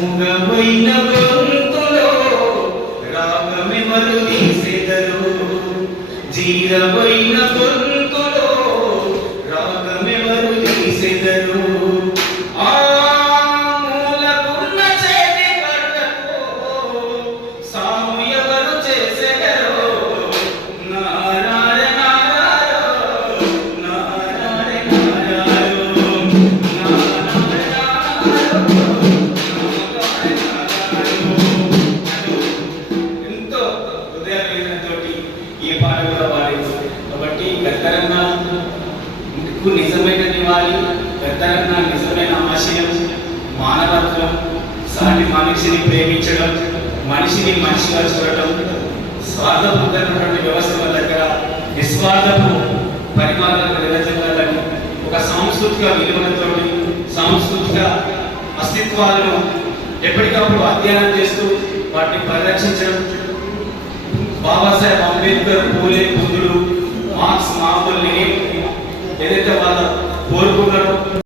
మూగమైన గొంతులో రాగమిమలు తీసెదరు జీరమైన గొంతులో రాగమిమలు తీసెదరు Thank you. నువ్వు నిజమైన నివాళి గద్దరన్న నిజమైన ఆశయం మానవత్వం సాటి మనిషిని ప్రేమించడం మనిషిని మనిషిగా చూడటం స్వార్థపూర్తమైనటువంటి వ్యవస్థల దగ్గర నిస్వార్థపు పరిమాణాలను నిర్వహించాలని ఒక సాంస్కృతిక విలువలతో సాంస్కృతిక అస్తిత్వాలను ఎప్పటికప్పుడు అధ్యయనం చేస్తూ వాటిని పరిరక్షించడం. బాబాసాహెబ్ అంబేద్కర్ పూలే ఏదైతే వాళ్ళ కోరిక